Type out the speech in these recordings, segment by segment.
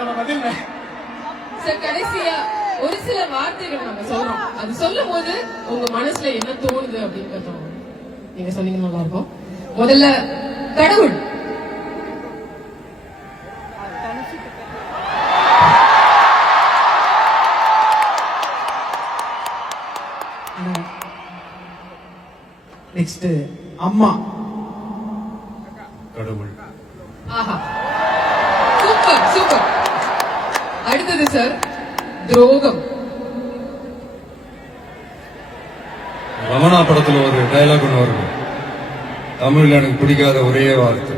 அதுக்கான பதில் சார் கடைசியா ஒரு சில வார்த்தைகள் நாங்க சொல்றோம், அது சொல்லும் போது உங்க மனசுல என்ன தோணுது அப்படின்னு நீங்க சொன்னீங்க நல்லா இருக்கும். முதல்ல கடவுள். நெக்ஸ்ட் அம்மா. கடவுள். ஆஹா, சூப்பர் சூப்பர். அடுத்தது சார் துரோகம். ரமணா படத்துல ஒரு டயலாக் ஒன்று வருது, தமிழ்ல எனக்கு பிடிக்காத ஒரே வார்த்தை,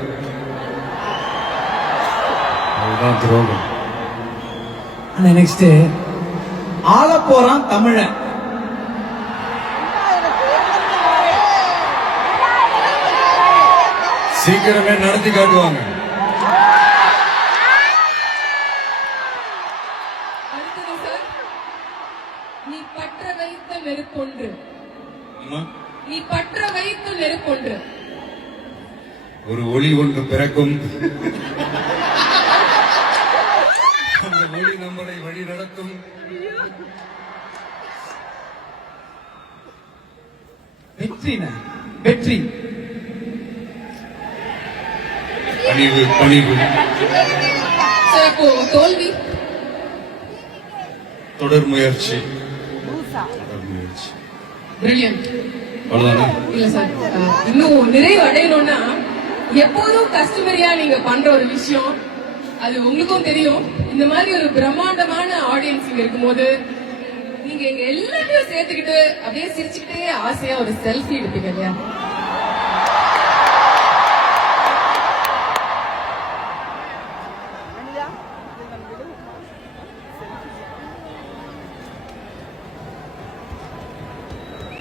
அதுதான் துரோகம். நெக்ஸ்ட் ஆள போறான் தமிழன். சீக்கிரமே நடத்தி காட்டுவாங்க. அடுத்தது சார் நீ பற்ற வைத்த நெருப்பொன்று. நீ பற்ற வைத்த நெருப்பொன்று. ஒரு ஒளி ஒன்று பிறக்கும், அந்த ஒளி நம்மளை வழி நடத்தும். வெற்றி வெற்றி. பணிவு பணிவு. சார் அப்போ தோல்வி. தொடர் முயற்சி. தொடர் முயற்சி. பிரில்லியன்ட். அவ்வளவுதானே? இல்ல சார், இன்னும் நிறைவு அடையணும்னா எப்போதும் கஸ்டமரியா நீங்க பண்ற ஒரு விஷயம், அது உங்களுக்கும் தெரியும். இந்த மாதிரி ஒரு பிரம்மாண்டமான ஆடியன்ஸ் இங்க இருக்கும்போது நீங்க எங்க எல்லாத்தையும் சேர்த்துக்கிட்டு அப்படியே சிரிச்சுக்கிட்டே ஆசையா ஒரு செல்ஃபி எடுப்பீங்க இல்லையா?